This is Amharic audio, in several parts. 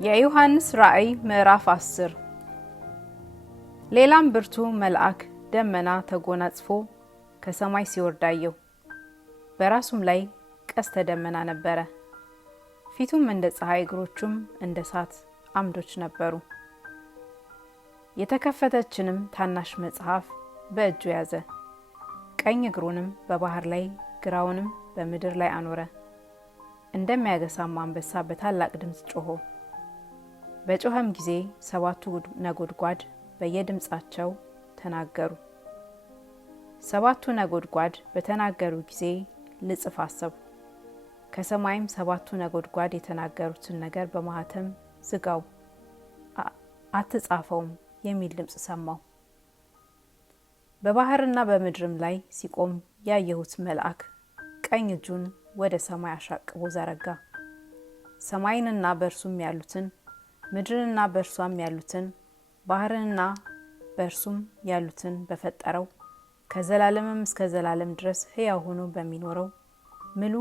የዮሐንስ ራእይ ምዕራፍ 10 ሌላም ብርቱ መልአክ ደመና ተጎናጽፎ ከሰማይ ሲወርድ አየሁ። በራሱም ላይ ቀስተ ደመና ነበረ። ፊቱም እንደ ፀሐይ፣ እግሮቹም እንደ እሳት አምዶች ነበሩ። የተከፈተችንም ታናሽ መጽሐፍ በእጁ ያዘ። ቀኝ እግሩንም በባህር ላይ ግራውንም በምድር ላይ አኖረ። እንደሚያገሳም አንበሳ በታላቅ ድምፅ ጮኸ። በጮኸም ጊዜ 7 ነጎድጓድ በየድምፃቸው ተናገሩ። 7 ነጎድጓድ በተናገሩ ጊዜ ልጽፍ አሰብኩ። ከሰማይም 7 ነጎድጓድ የተናገሩትን ነገር በማኅተም ዝጋው፣ አትጻፈውም የሚል ድምፅ ሰማሁ። በባህርና በምድርም ላይ ሲቆም ያየሁት መልአክ ቀኝ እጁን ወደ ሰማይ አሻቅቦ ዘረጋ። ሰማይንና በእርሱም ያሉትን፣ ምድርንና በእርሷም ያሉትን፣ ባህርንና በእርሱም ያሉትን በፈጠረው ከዘላለምም እስከ ዘላለም ድረስ ሕያው ሆኖ በሚኖረው ምሉ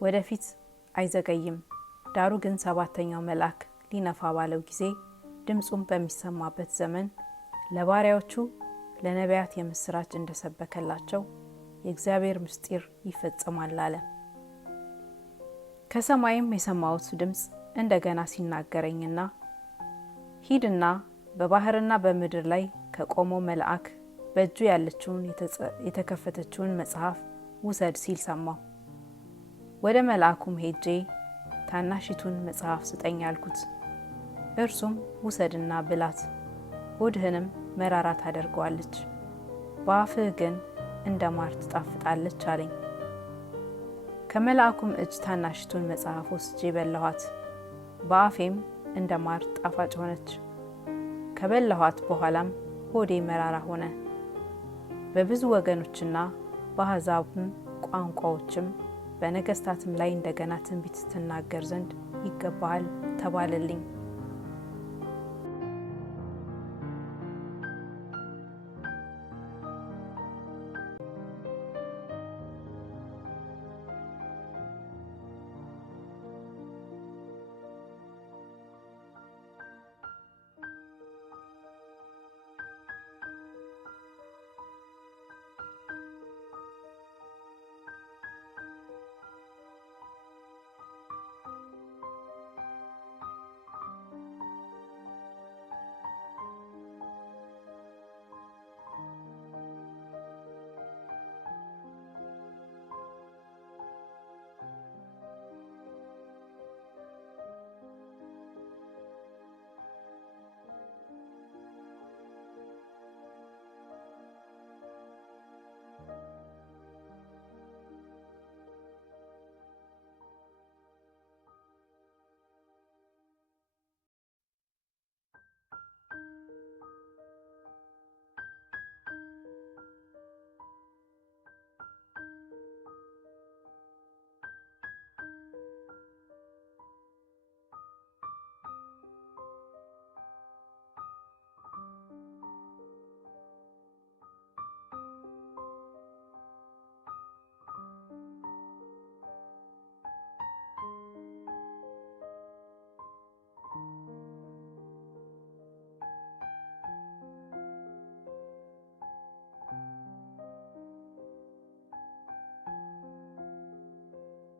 ወደፊት አይዘገይም። ዳሩ ግን 7ተኛው መልአክ ሊነፋ ባለው ጊዜ ድምፁም በሚሰማበት ዘመን ለባሪያዎቹ ለነቢያት የምስራች እንደሰበከላቸው የእግዚአብሔር ምስጢር ይፈጸማል አለ። ከሰማይም የሰማሁት ድምፅ እንደገና ሲናገረኝና ሂድና በባህርና በምድር ላይ ከቆመው መልአክ በእጁ ያለችውን የተከፈተችውን መጽሐፍ ውሰድ ሲል ሰማሁ። ወደ መልአኩም ሄጄ ታናሺቱን መጽሐፍ ስጠኝ አልኩት። እርሱም ውሰድና ብላት፣ ሆድህንም መራራ ታደርገዋለች፣ በአፍህ ግን እንደ ማር ትጣፍጣለች አለኝ። ከመልአኩም እጅ ታናሺቱን መጽሐፍ ወስጄ በላኋት፣ በአፌም እንደ ማር ጣፋጭ ሆነች። ከበላኋት በኋላም ሆዴ መራራ ሆነ። በብዙ ወገኖችና በአሕዛብም ቋንቋዎችም በነገሥታትም ላይ እንደገና ትንቢት ትናገር ዘንድ ይገባሃል ተባለልኝ።